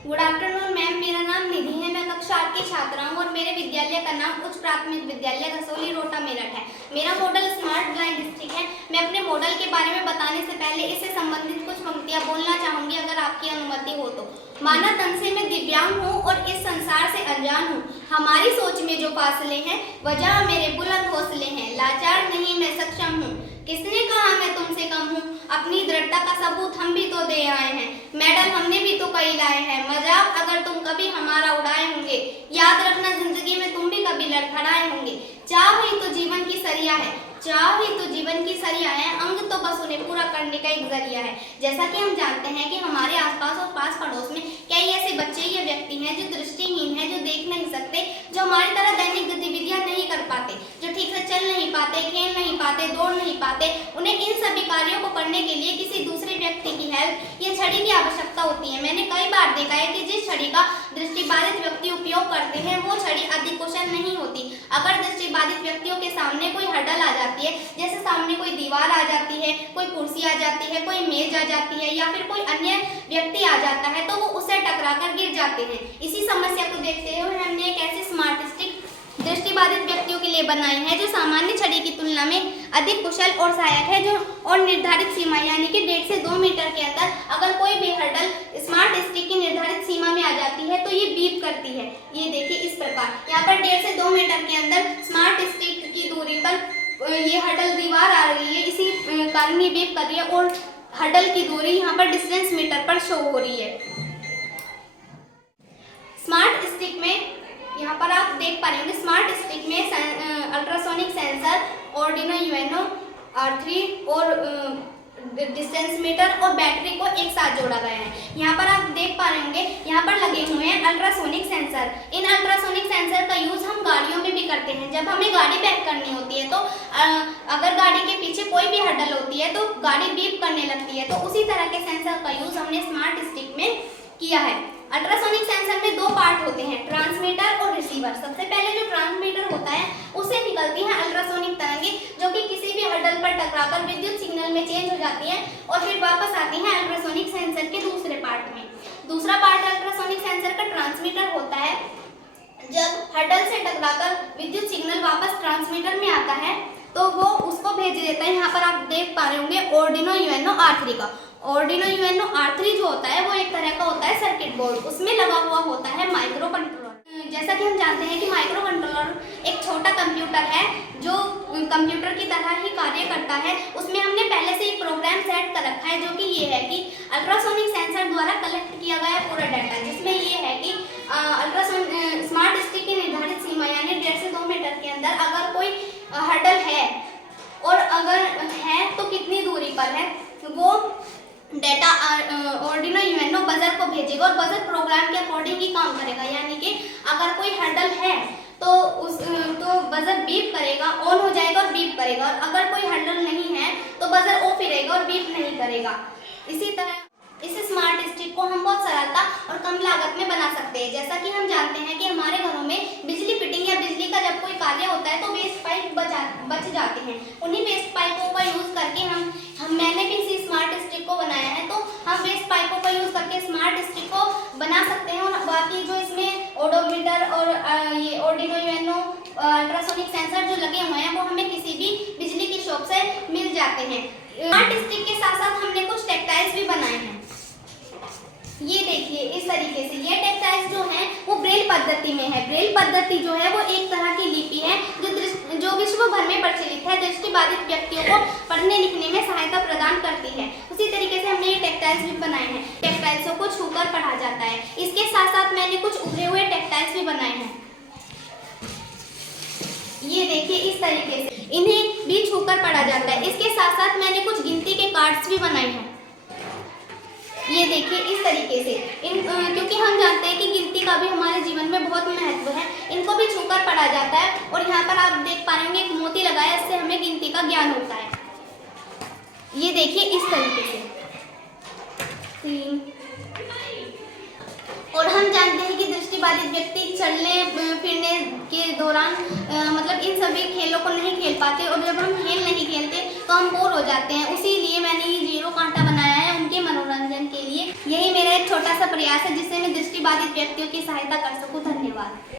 Good afternoon ma'am, मेरा नाम निधि है। मैं कक्षा 8 की छात्रा हूँ और मेरे विद्यालय का नाम उच्च प्राथमिक विद्यालय घसोली रोटा मेरठ है। मेरा मॉडल स्मार्ट ब्लाइंड डिस्ट्रिक्ट है। मैं अपने मॉडल के बारे में बताने से पहले इससे संबंधित कुछ पंक्तियाँ बोलना चाहूँगी, अगर आपकी अनुमति हो तो। माना तन से मैं दिव्यांग हूँ और इस संसार से अनजान हूँ। हमारी सोच में जो फासले हैं, वजह मेरे बुलंद हौसले हैं। लाचार नहीं, मैं सक्षम हूँ। किसने कहा मैं तुमसे कम हूँ? अपनी दृढ़ता का सबूत हम भी तो दे आए हैं। मेडल हमने भी तो कई लाए हैं। मजाक अगर तुम कभी हमारा उड़ाए होंगे, याद रखना जिंदगी में तुम भी कभी लड़खड़ाए होंगे। चाह हुई तो जीवन की सरिया है, चाह हुई तो जीवन की सरिया है। अंग तो बस उन्हें पूरा करने का एक जरिया है। जैसा कि हम जानते हैं कि हमारे आसपास और पास पड़ोस में कई ऐसे बच्चे या व्यक्ति हैं जो दृष्टिहीन हैं, जो देख नहीं सकते, जो हमारी तरह दैनिक गतिविधियां नहीं कर पाते, जो ठीक से चल नहीं पाते, खेल नहीं पाते, दौड़ नहीं पाते। उन्हें इन सभी कार्यों को करने के लिए किसी दूसरे व्यक्ति की हेल्प या छड़ी की आवश्यकता होती है। मैंने कई बार देखा है कि जिस छड़ी का दृष्टिबाधित व्यक्ति उपयोग करते हैं, वो छड़ी अधिक कुशल नहीं होती। अगर दृष्टिबाधित व्यक्तियों के सामने कोई हर्डल आ जाती है, जैसे सामने कोई दीवार आ जाती है, कोई कुर्सी आ जाती है, कोई मेज आ जाती है या फिर कोई अन्य व्यक्ति आ जाता है, तो वो उससे टकराकर गिर जाते हैं। इसी समस्या को देखते हुए हमने एक ऐसी स्मार्ट स्टिक दृष्टिबाधित व्यक्तियों के लिए बनाई है जो सामान्य छड़ी की तुलना में अधिक कुशल और सहायक है, जो और निर्धारित सीमा यानी कि 1.5 से 2 मीटर के अंदर अगर कोई भी हर्डल स्मार्ट स्टिक की निर्धारित सीमा में आ जाती है तो ये बीप करती है। ये देखिए इस प्रकार, यहाँ पर 1.5 से 2 मीटर के अंदर स्मार्ट स्टिक की दूरी पर ये हर्डल दीवार आ रही है, इसी कारण ये बीप कर रही है और हर्डल की दूरी यहाँ पर डिस्टेंस मीटर पर शो हो रही है। स्मार्ट स्टिक में यहाँ पर आप देख पा रहे होंगे, स्मार्ट स्टिक में ultrasonic sensor, Arduino UNO R3 और डिस्टेंस मीटर और बैटरी को एक साथ जोड़ा गया है। यहाँ पर आप देख पा रहे होंगे, यहाँ पर लगे हुए हैं अल्ट्रासोनिक सेंसर। इन अल्ट्रासोनिक सेंसर का यूज हम गाड़ियों में भी करते हैं। जब हमें गाड़ी बैक करनी होती है तो अगर गाड़ी के पीछे कोई भी हर्डल होती है तो गाड़ी बीप करने लगती है, तो उसी तरह के सेंसर का यूज हमने स्मार्ट स्टिक में किया है। अल्ट्रासोनिक सेंसर में 2 पार्ट होते हैं, ट्रांसमीटर और रिसीवर। सबसे पहले जो ट्रांसमीटर होता है उससे निकलती है अल्ट्रासोनिक तरंगें, जो कि किसी भी हर्डल पर टकराकर विद्युत सिग्नल में चेंज हो जाती हैं और फिर वापस आती हैं अल्ट्रासोनिक सेंसर के दूसरे पार्ट में। दूसरा पार्ट अल्ट्रासोनिक सेंसर का ट्रांसमीटर होता है। जब हर्डल से टकराकर विद्युत सिग्नल वापस ट्रांसमीटर में आता है तो वो उसको भेज देता है। यहाँ पर आप देख पा रहे होंगे आर्डिनो यूएनओ R3 का। आर्डिनो यूएनओ R3 जो होता है वो एक तरह का होता है सर्किट बोर्ड, उसमें लगा हुआ होता है माइक्रो कंट्रोलर। जैसा कि हम जानते हैं कि माइक्रो कंट्रोलर एक छोटा कंप्यूटर है जो कंप्यूटर की तरह ही कार्य करता है। उसमें हमने पहले से एक प्रोग्राम सेट कर रखा है, जो कि ये है कि अल्ट्रासोनिक सेंसर द्वारा कलेक्ट किया गया पूरा डाटा, जिसमें ये है कि स्मार्ट स्टिक की निर्धारित सीमा यानी 1.5 से 2 मीटर के अंदर अगर कोई हर्डल है और अगर है तो कितनी दूरी पर है, वो डेटा आर्डिनो यूएनओ बजर को भेजेगा और बजर प्रोग्राम के अकॉर्डिंग ही काम करेगा। यानी कि अगर कोई हर्डल है तो बजर बीप करेगा, ऑन हो जाएगा और बीप करेगा, और अगर कोई हर्डल नहीं है तो बजर ऑफ ही रहेगा और बीप नहीं करेगा। इसी तरह इस स्मार्ट स्टिक को हम बहुत सरलता और कम लागत में बना सकते हैं। जैसा कि हम जानते हैं कि हमारे घरों में बिजली फिटिंग या बिजली का जब कोई कार्य होता है तो वेस्ट पाइप बच जाते हैं। उन्हीं वेस्ट पाइपों का यूज करके मैंने भी इसी स्मार्ट स्टिक को बनाया है, तो हम वेस्ट पाइपों का यूज करके स्मार्ट स्टिक को बना सकते हैं। और बाकी जो इसमें ओडोमीटर और ये आर्डिनो यूएनओ अल्ट्रासोनिक सेंसर जो लगे हुए हैं वो हमें किसी भी बिजली की शॉप से मिल जाते हैं। स्मार्ट स्टिक के साथ साथ हमने कुछ टेक्टाइल्स भी बनाए हैं। ये देखिए इस तरीके से, ये टेक्टाइल्स जो हैं वो ब्रेल पद्धति में है। ब्रेल पद्धति जो है वो एक तरह की लिपि है जो विश्व भर में प्रचलित है, दृष्टिबाधित व्यक्तियों को पढ़ने लिखने में सहायता प्रदान करती है। उसी तरीके से हमने ये टेक्टाइल्स भी बनाए हैं। टेक्टाइल्सों को छूकर पढ़ा जाता है। इसके साथ साथ मैंने कुछ उभरे हुए टेक्टाइल्स भी बनाए हैं। ये देखिए इस तरीके से, इन्हें भी छूकर पढ़ा जाता है। इसके साथ साथ मैंने कुछ गिनती के कार्ड्स भी बनाए हैं। ये देखिए इस तरीके से, क्योंकि हम जानते हैं कि गिनती का भी हमारे जीवन में बहुत महत्व है, इनको भी छूकर पढ़ा जाता है। और यहाँ पर आप देख पा रहे होंगे एक मोती लगाया, इससे हमें गिनती का ज्ञान होता है। ये देखिए इस तरीके से 3। और हम जानते हैं कि दृष्टिबाधित व्यक्ति चलने फिरने के दौरान मतलब इन सभी खेलों को नहीं खेल पाते, और जब हम खेल नहीं खेलते तो हम बोर हो जाते हैं। उसीलिए मैंने ये 0 कांटा बनाया है उनके मनोरंजन के लिए। यही मेरा एक छोटा सा प्रयास है जिससे मैं दृष्टि दृष्टिबाधित व्यक्तियों की सहायता कर सकूं। धन्यवाद।